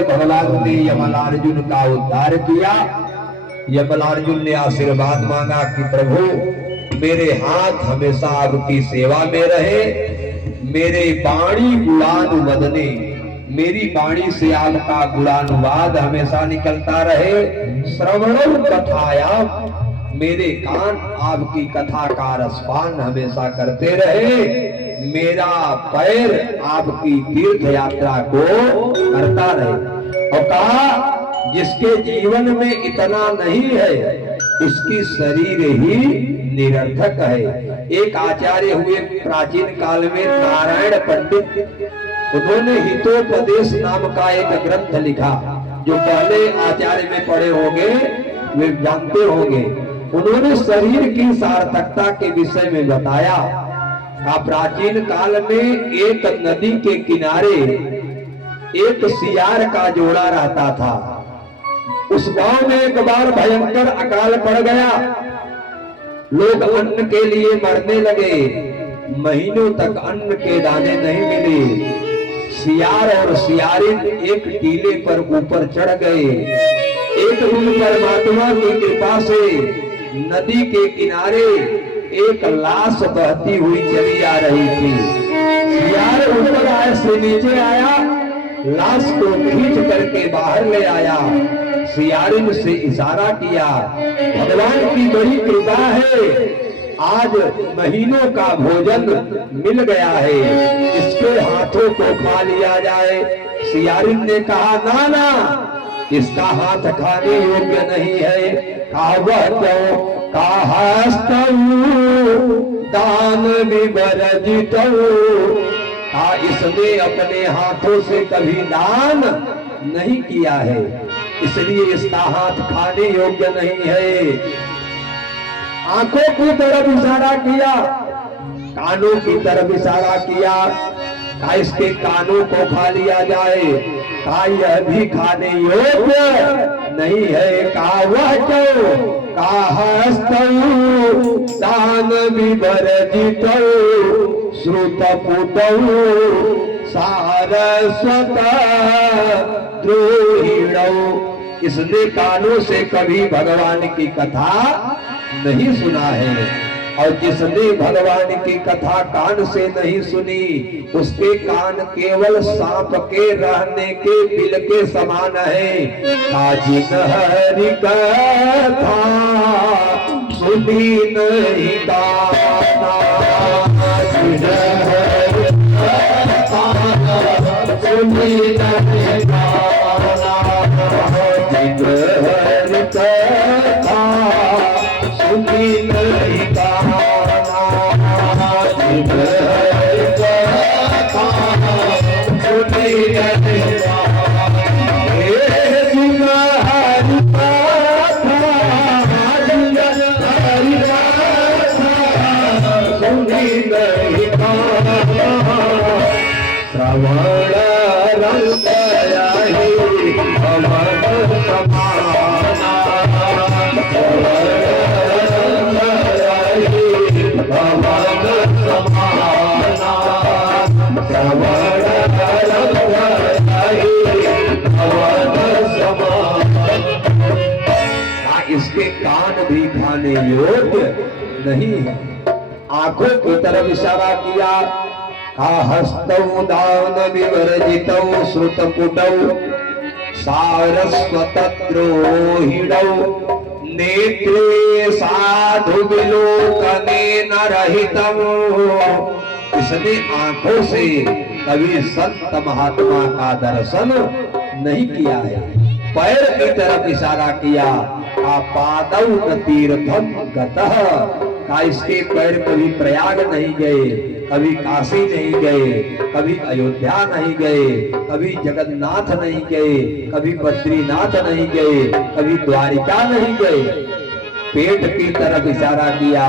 भगवान ने यमलार्जुन का उद्धार किया। यमलार्जुन ने आशीर्वाद मांगा कि प्रभु मेरे हाथ हमेशा आपकी सेवा में रहे, मेरे वाणी गुणानुवादने, मेरी वाणी से आपका गुणानुवाद हमेशा निकलता रहे। श्रवणं कथायाम, मेरे कान आपकी कथा का रसपान हमेशा करते रहे, मेरा पैर आपकी तीर्थ यात्रा को करता रहे। और कहा जिसके जीवन में इतना नहीं है उसकी शरीर ही निरर्थक है। एक आचार्य हुए प्राचीन काल में नारायण पंडित, उन्होंने हितोपदेश नाम का एक ग्रंथ लिखा, जो पहले आचार्य में पढ़े होंगे वे जानते होंगे। उन्होंने शरीर की सार्थकता के विषय में बताया। प्राचीन काल में एक नदी के किनारे एक सियार का जोड़ा रहता था। उस गांव में एक बार भयंकर अकाल पड़ गया, लोग अन्न के लिए मरने लगे, महीनों तक अन्न के दाने नहीं मिले। सियार और सियारिन एक टीले पर ऊपर चढ़ गए। एक दिन परमात्मा की कृपा से नदी के किनारे एक लाश बहती हुई चली आ रही थी। सियार ऊपर आए से नीचे आया, लाश को खींच करके बाहर ले आया, सियारिन से इशारा किया, भगवान की बड़ी कृपा है, आज महीनों का भोजन मिल गया है, इसके हाथों को खा लिया जाए। सियारिन ने कहा ना ना, इसका हाथ खाने योग्य नहीं है। कहा वह क्यों? कहा दान विवर्जितौ, इसने अपने हाथों से कभी दान नहीं किया है, इसलिए इसका हाथ खाने योग्य नहीं है। आंखों की तरफ इशारा किया, कानों की तरफ इशारा किया, कहा इसके कानों को खा लिया जाए। कहा यह भी खाने योग्य नहीं है। कहा वह क्यों? कहा दान विवर्जितौ श्रुतपुटौ सारस्वत द्रोहिणौ, इसने कानों से कभी भगवान की कथा नहीं सुना है, और जिसने भगवान की कथा कान से नहीं सुनी उसके कान केवल सांप के रहने के बिल के समान है। जिन हरि कथा सुनी नहीं गाना, जिन हरि कथा सुनी नहीं गाना, जिन हरि कथा सुनी नहीं गाना, जिन हरि कथा सुनी नहीं गाना, जिन हरि श्रवण रंग भवन समाना, भवन समाना, श्रवण रंग कान भी खाने योग्य नहीं है। आंखों की तरफ इशारा किया, हस्तौ दान विवर्जितौ श्रुतपुटौ सारस्वतद्रोहिणौ नेत्रे साधु विलोकने न रहितम्। इसने आंखों से कभी संत महात्मा का दर्शन नहीं किया है। पैर की तरफ इशारा किया, पादौ न तीर्थम गतः, का इसके पैर कभी प्रयाग नहीं गए, कभी काशी नहीं गए, कभी अयोध्या नहीं गए, कभी जगन्नाथ नहीं गए, कभी बद्रीनाथ नहीं गए, कभी द्वारिका नहीं गए। पेट की तरफ इशारा किया,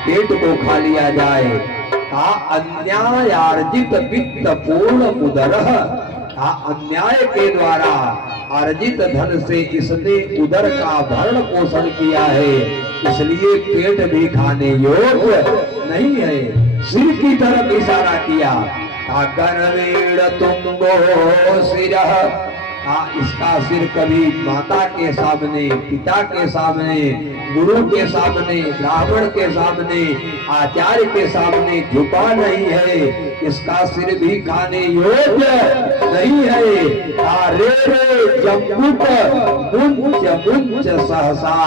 पेट को खा लिया जाए। अन्यायार्जित वित्त पूर्ण उदरः, अन्याय के द्वारा अर्जित धन से इसने उदर का भरण पोषण किया है, इसलिए पेट भी खाने योग्य नहीं है। सिर की तरफ इशारा किया, कर्णेण तुम्बो सिरः, इसका सिर कभी माता के सामने, पिता के सामने, गुरु के सामने, ब्राह्मण के सामने, आचार्य के सामने झुका नहीं है। इसका सिर भी खाने योग्य नहीं है। जम्बुक मुंच मुंच सहसा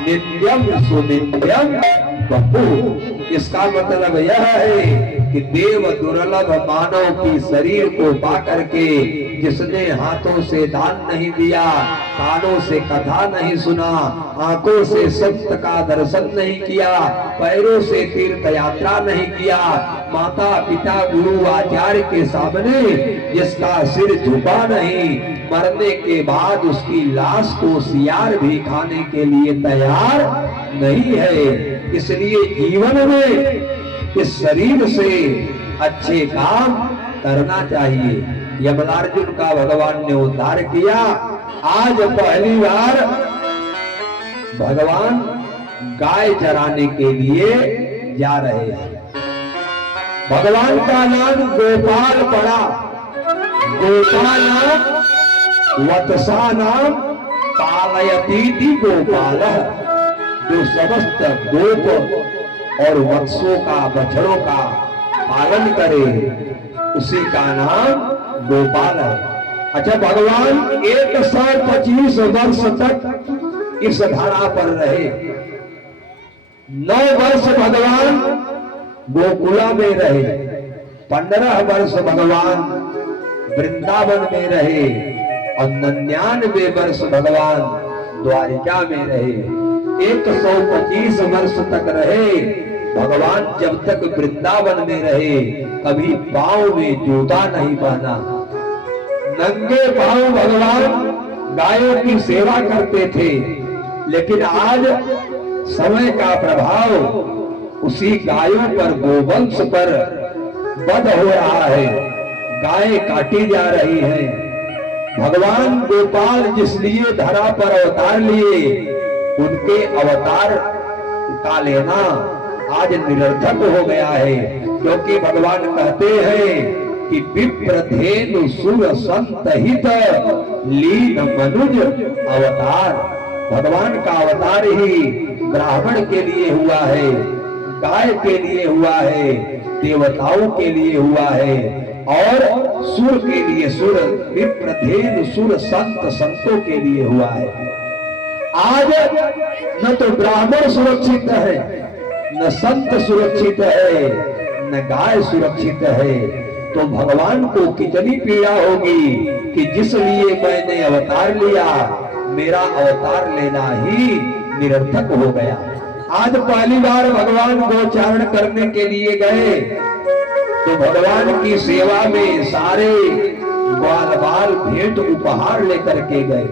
नित्यम सुनित्यम बपू। इसका मतलब यह है कि देव दुर्लभ मानव की शरीर को पाकर के जिसने हाथों से दान नहीं दिया, कानों से कथा नहीं सुना, आंखों से सत्य का दर्शन नहीं किया, पैरों से तीर्थ यात्रा नहीं किया, माता पिता गुरु आचार्य के सामने जिसका सिर झुका नहीं, मरने के बाद उसकी लाश को सियार भी खाने के लिए तैयार नहीं है। इसलिए जीवन में इस शरीर से अच्छे काम करना चाहिए। यमलार्जुन का भगवान ने उद्धार किया। आज पहली बार भगवान गाय चराने के लिए जा रहे हैं। भगवान का नाम गोपाल पड़ा। गोपाल वत्सा नाम पालयती गोपाल, जो समस्त गोप और वत्सों का, बछड़ों का पालन करे, उसी का नाम गोपाल है। अच्छा, भगवान 125 वर्ष तक इस धरा पर रहे। 9 वर्ष भगवान गोकुला में रहे, 15 वर्ष भगवान वृंदावन में रहे और 99 वर्ष भगवान द्वारिका में रहे। 125 वर्ष तक रहे भगवान। जब तक वृंदावन में रहे कभी पांव में जूता नहीं पहना, नंगे पांव भगवान गायों की सेवा करते थे। लेकिन आज समय का प्रभाव उसी गायों पर, गोवंश पर वध हो रहा है, गायें काटी जा रही हैं। भगवान गोपाल जिस लिए धरा पर अवतार लिए, उनके अवतार का लेना आज निरर्थक हो गया है। क्योंकि भगवान कहते हैं कि विप्रधेनु सुर संत हित लीन मनुज अवतार। भगवान का अवतार ही ब्राह्मण के लिए हुआ है, गाय के लिए हुआ है, देवताओं के लिए हुआ है और सुर के लिए, सुर विप्रधेनु सुर संत, संतों के लिए हुआ है। आज न तो ब्राह्मण सुरक्षित है, न संत सुरक्षित है, न गाय सुरक्षित है। तो भगवान को कितनी पीड़ा होगी कि जिस लिए मैंने अवतार लिया, मेरा अवतार लेना ही निरर्थक हो गया। आज पहली बार भगवान गोचारण करने के लिए गए तो भगवान की सेवा में सारे ग्वाल बाल भेंट उपहार लेकर के गए।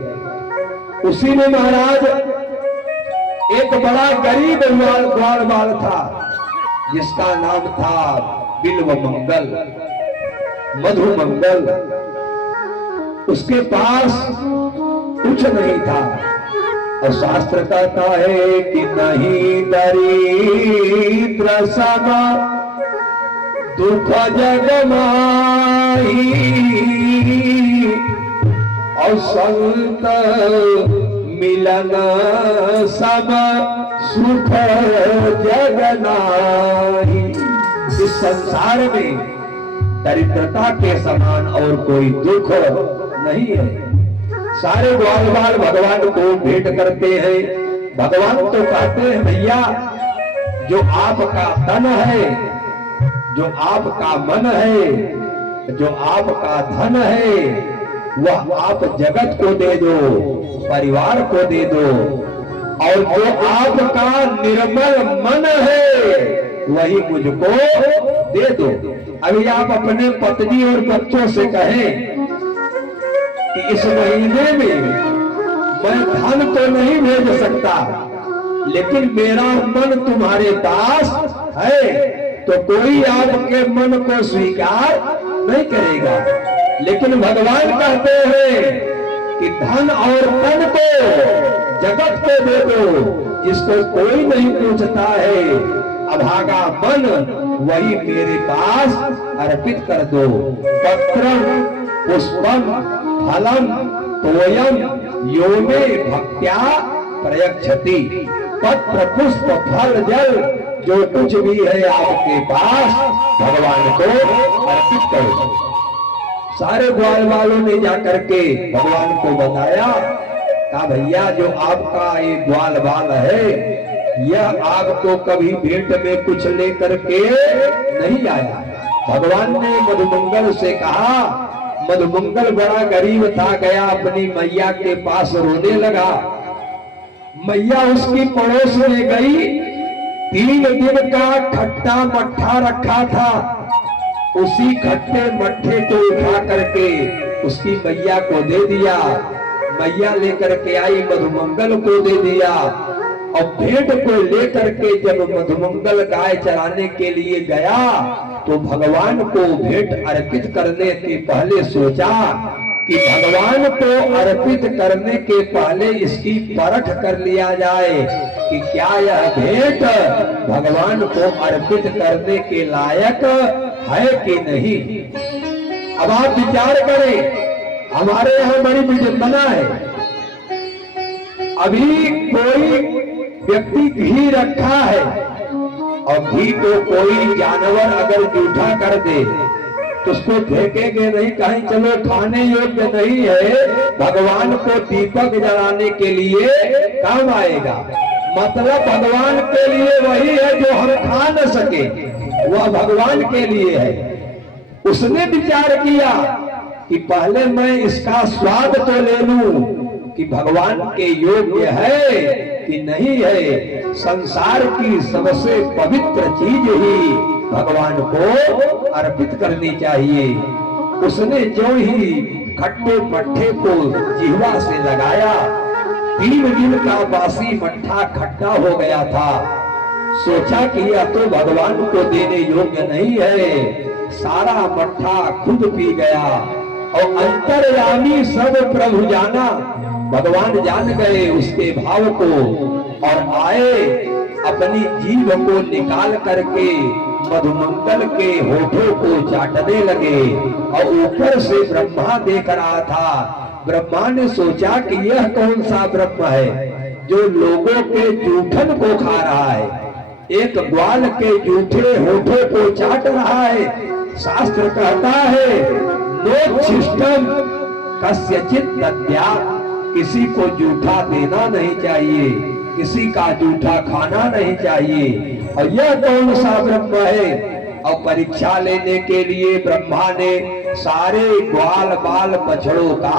उसी में महाराज एक बड़ा गरीब ग्वाल बाल था, जिसका नाम था बिल्व मंगल, मधु मंगल। उसके पास कुछ नहीं था और शास्त्र कहता है कि नहीं दरिद्र समा दुख जग माही और संत मिलन सब सुख जग नाही। इस संसार में दरिद्रता के समान और कोई दुख नहीं है। सारे ग्वाल बाल भगवान को भेंट करते हैं। भगवान तो कहते हैं भैया जो आपका तन है, जो आपका मन है, जो आपका धन है, वह आप जगत को दे दो, परिवार को दे दो, और जो आपका निर्मल मन है वही मुझको दे दो। अभी आप अपने पत्नी और बच्चों से कहें कि इस महीने में मैं धन तो नहीं भेज सकता, लेकिन मेरा मन तुम्हारे पास है, तो कोई आपके मन को स्वीकार नहीं करेगा। लेकिन भगवान कहते हैं कि धन और तन को जगत को दे दो, जिसको कोई नहीं पूछता है, अभागा मन वही मेरे पास अर्पित कर दो। पत्रम पुष्पम फलम तोयम यो मे भक्त्या प्रयच्छति। पत्र पुष्प फल जल जो कुछ भी है आपके पास भगवान को अर्पित करो। सारे ग्वाल वालों ने जाकर के भगवान को बताया, कहा भैया जो आपका ये ग्वाल बाल है यह आपको कभी भेंट में कुछ लेकर के नहीं आया। भगवान ने मधुमंगल से कहा, मधुमंगल बड़ा गरीब था, गया अपनी मैया के पास रोने लगा। मैया उसकी पड़ोस में गई, 3 दिन का खट्टा मट्ठा रखा था, उसी खट्टे मट्ठे को उठा करके उसकी मैया को दे दिया। मैया लेकर के आई, मधुमंगल को दे दिया। और भेंट को लेकर के जब मधुमंगल गाय चराने के लिए गया तो भगवान को भेंट अर्पित करने के पहले सोचा कि भगवान को अर्पित करने के पहले इसकी परख कर लिया जाए कि क्या यह भेंट भगवान को अर्पित करने के लायक है कि नहीं। अब आप विचार करें, हमारे यहाँ बड़ी विडंबना है। अभी कोई व्यक्ति घी रखा है और घी को कोई जानवर अगर जूठा कर दे तो उसको फेंकेंगे नहीं, कहीं चलो खाने योग्य नहीं है, भगवान को दीपक जलाने के लिए काम आएगा। मतलब भगवान के लिए वही है जो हम खा न सके, वह भगवान के लिए है। उसने विचार किया कि पहले मैं इसका स्वाद तो ले लूं कि भगवान के योग्य है कि नहीं है। संसार की सबसे पवित्र चीज ही भगवान को अर्पित करनी चाहिए। उसने जो ही खट्टे मट्ठे को जिह्वा से लगाया, 3 दिन का बासी मट्ठा खट्टा हो गया था। सोचा कि यह तो भगवान को देने योग्य नहीं है, सारा मट्ठा खुद पी गया। और अंतर्यामी सब प्रभु जाना, भगवान जान गए उसके भाव को और आए, अपनी जीभ को निकाल करके मधुमंगल के होठों को चाटने लगे। और ऊपर से ब्रह्मा देख रहा था। ब्रह्मा ने सोचा कि यह कौन सा ब्रह्म है जो लोगों के जूठन को खा रहा है, एक ग्वाल के जूठे होठों को चाट रहा है। शास्त्र कहता है नोच्छिष्टम कस्यचित् दद्यात्, किसी को जूठा देना नहीं चाहिए, किसी का जूठा खाना नहीं चाहिए। और यह कौन सा ब्रह्म है। और परीक्षा लेने के लिए ब्रह्मा ने सारे ग्वाल बाल बछड़ों का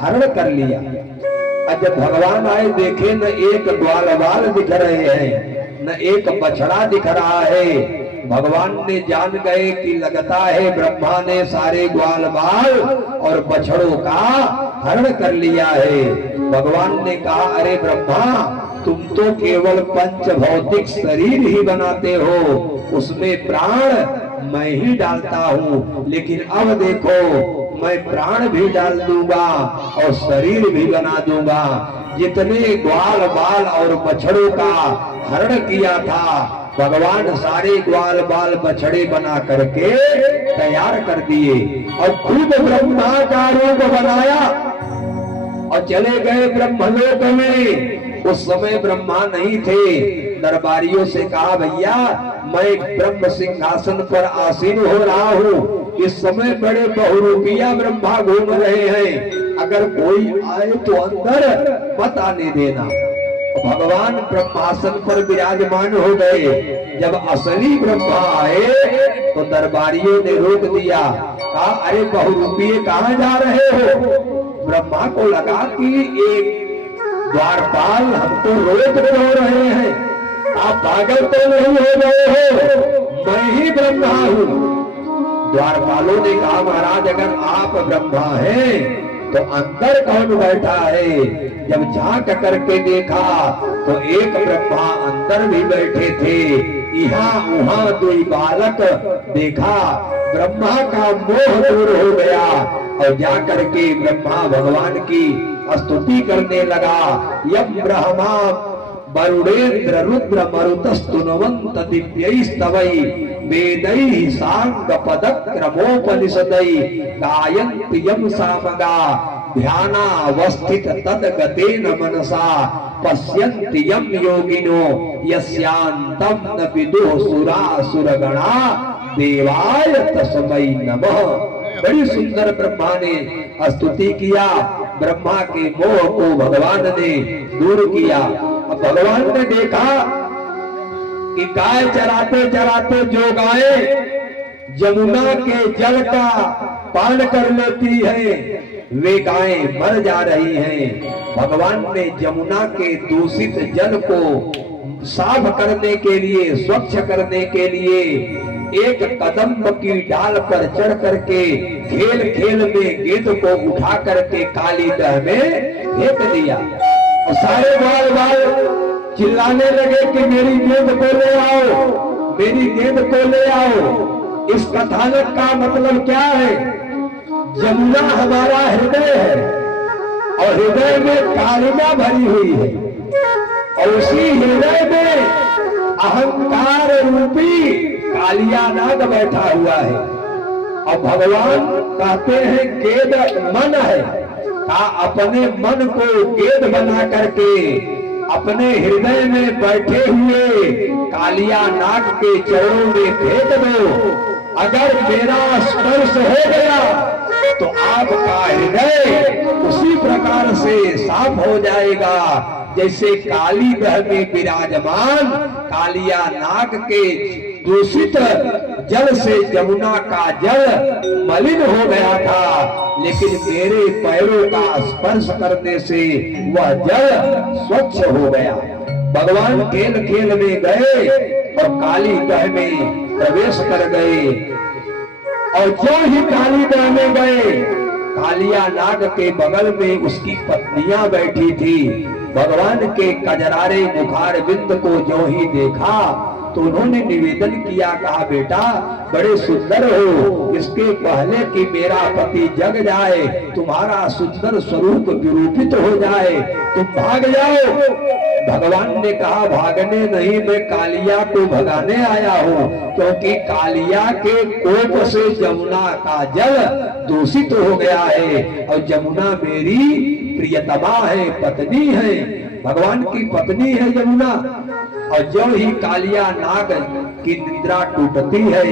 हरण कर लिया। और जब भगवान आए देखे न एक ग्वाल बाल दिख रहे हैं, न एक बछड़ा दिख रहा है। भगवान ने जान गए कि लगता है ब्रह्मा ने सारे ग्वाल बाल और बछड़ों का हरण कर लिया है। भगवान ने कहा, अरे ब्रह्मा, तुम तो केवल पंच भौतिक शरीर ही बनाते हो, उसमें प्राण मैं ही डालता हूँ। लेकिन अब देखो, मैं प्राण भी डाल दूंगा और शरीर भी बना दूंगा। जितने ग्वाल बाल और बछड़ों का हरण किया था, भगवान सारे ग्वाल बाल बछड़े बना करके तैयार कर दिए और खुद ब्रह्मा का रूप बनाया और चले गए ब्रह्मलोक में। उस समय ब्रह्मा नहीं थे। दरबारियों से कहा, भैया मैं ब्रह्म सिंहासन पर आसीन हो रहा हूँ, इस समय बड़े बहुरूपिया ब्रह्मा घूम रहे हैं, अगर कोई आए तो अंदर मत आने देना। भगवान ब्रह्मासन पर विराजमान हो गए। जब असली ब्रह्मा आए तो दरबारियों ने रोक दिया, कहा, अरे बहुरूपीय कहाँ जा रहे हो? ब्रह्मा को लगा कि एक द्वारपाल हमको रोक क्यों रहे हैं, आप पागल तो नहीं हो गए हो, मैं ही ब्रह्मा हूँ। द्वारपालों ने कहा, महाराज अगर आप ब्रह्मा हैं तो अंदर कौन बैठा है? जब झांक करके देखा तो एक ब्रह्मा अंदर भी बैठे थे। यहाँ वहां दो बालक देखा, ब्रह्मा का मोह दूर हो गया और जाकर के ब्रह्मा भगवान की स्तुति करने लगा। यम ब्रह्मा वरुणेन्द्र रुद्र मरुतस्तुनवंत दिव्यैस्तवै वेदैः सांग पदक्रमोपनिषदै गायन्ति यं सामगा ध्यानावस्थित तद्गतेन मनसा पश्यन्ति यं योगिनो यस्यान्तं न विदुः सुरासुरगणा देवाय तस्मै नमः। बड़ी सुंदर ब्रह्मा ने स्तुति किया। ब्रह्मा के मोह को भगवान ने दूर किया। अब भगवान ने देखा कि गाय चराते चराते जो गाय यमुना के जल का पान कर लेती है वे गायें मर जा रही हैं। भगवान ने यमुना के दूषित जल को साफ करने के लिए, स्वच्छ करने के लिए एक कदम्ब की डाल पर चढ़ करके खेल खेल में गेंद को उठा करके काली दह में फेंक दिया। और सारे बाल बाल चिल्लाने लगे कि मेरी गेंद को ले आओ, मेरी गेंद को ले आओ। इस कथानक का मतलब क्या है? यमुना हमारा हृदय है और हृदय में कालिमा भरी हुई है और उसी हृदय में अहंकार रूपी कालिया नाग बैठा हुआ है। और भगवान कहते हैं गेद मन है, का अपने मन को गेद बना करके अपने हृदय में बैठे हुए कालिया नाग के चरणों में फेंक दो। अगर मेरा स्पर्श हो गया तो आपका हृदय उसी प्रकार से साफ हो जाएगा जैसे काली दह में विराजमान कालिया नाग के दूषित जल से यमुना का जल मलिन हो गया था, लेकिन मेरे पैरों का स्पर्श करने से वह जल स्वच्छ हो गया। भगवान खेल खेल में गए और काली दह में प्रवेश कर गए और जो ही काली दह में गए, कालिया नाग के बगल में उसकी पत्नियां बैठी थी। भगवान के कजरारे मुखार बिंद को जो ही देखा तो उन्होंने निवेदन किया, कहा बेटा बड़े सुंदर हो, इसके पहले कि मेरा पति जग जाए, तुम्हारा सुंदर स्वरूप विरूपित हो जाए, तुम भाग जाओ। भगवान ने कहा भागने नहीं, मैं कालिया को भगाने आया हूँ, क्योंकि कालिया के कोप से यमुना का जल दूषित हो गया है और यमुना मेरी प्रियतमा है, पत्नी है, भगवान की पत्नी है यमुना। और जो ही कालिया नाग की निद्रा टूटती है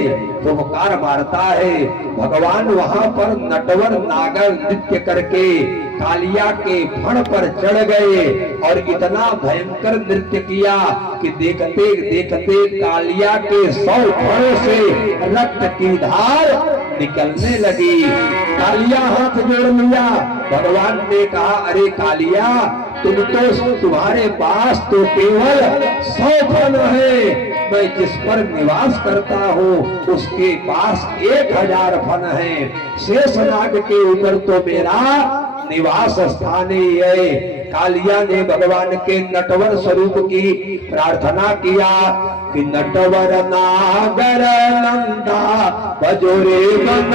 तो हुंकार मारता है। भगवान वहां पर नटवर नागर नृत्य करके कालिया के फण पर चढ़ गए और इतना भयंकर नृत्य किया कि देखते देखते कालिया के 100 फणों से रक्त की धार निकलने लगी। कालिया हाथ जोड़ लिया। भगवान ने कहा अरे कालिया, तुम्हारे पास तो केवल 100 फन है, मैं जिस पर निवास करता हूँ उसके पास 1000 फन है। शेषनाग के ऊपर तो मेरा निवास स्थान ही है। कालिया ने भगवान के नटवर स्वरूप की प्रार्थना किया कि नटवर नागर नंदा बजोरे मन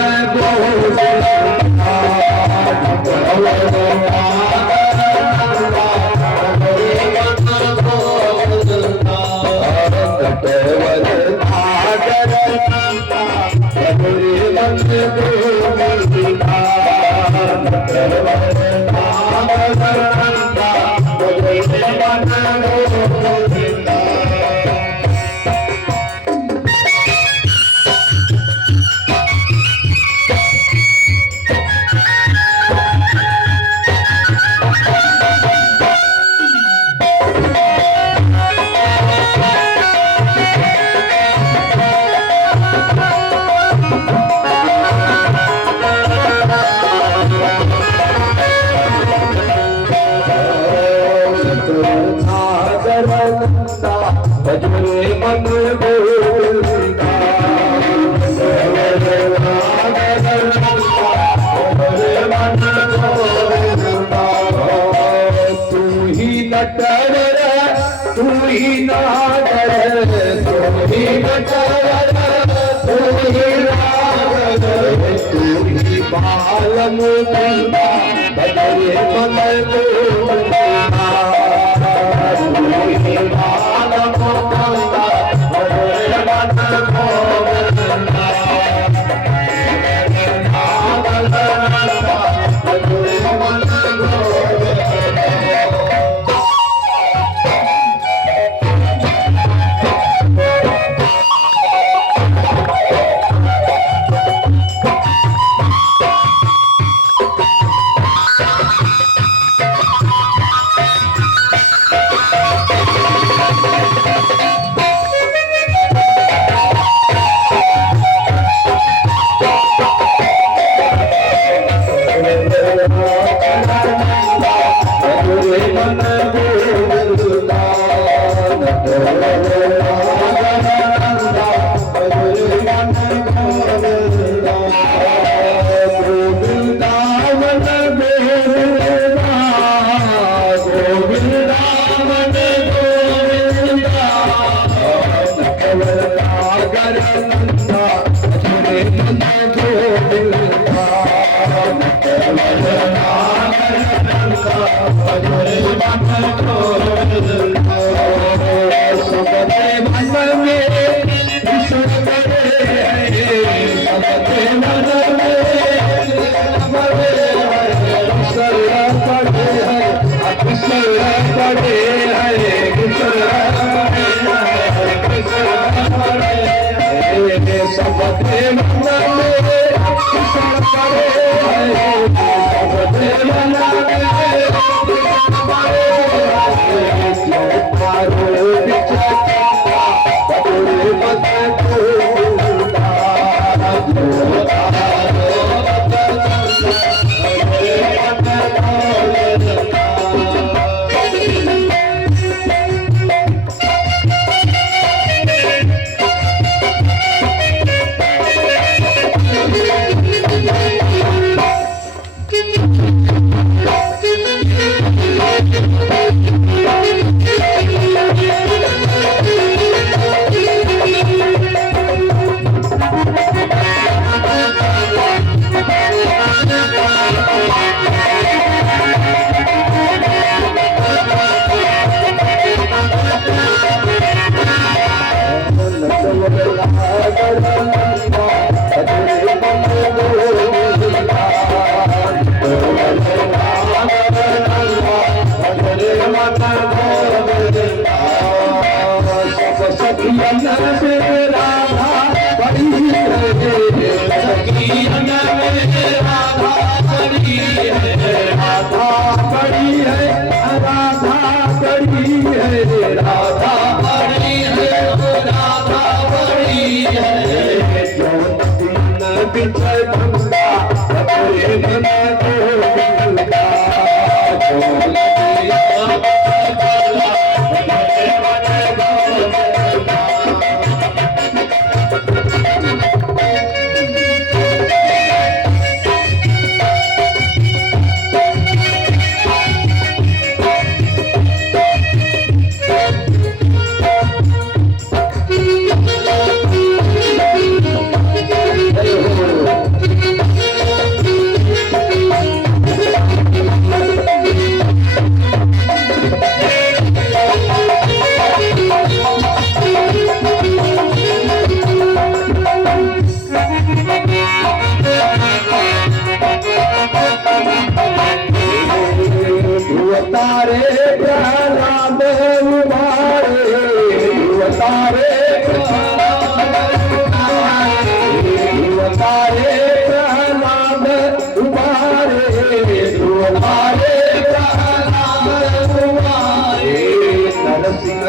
ही नागर तू ही बचावर तू ही नागर तू ही बालम बंदा बदले मन को तू ही बालम बंदा बदले मन को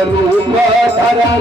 रूप धरा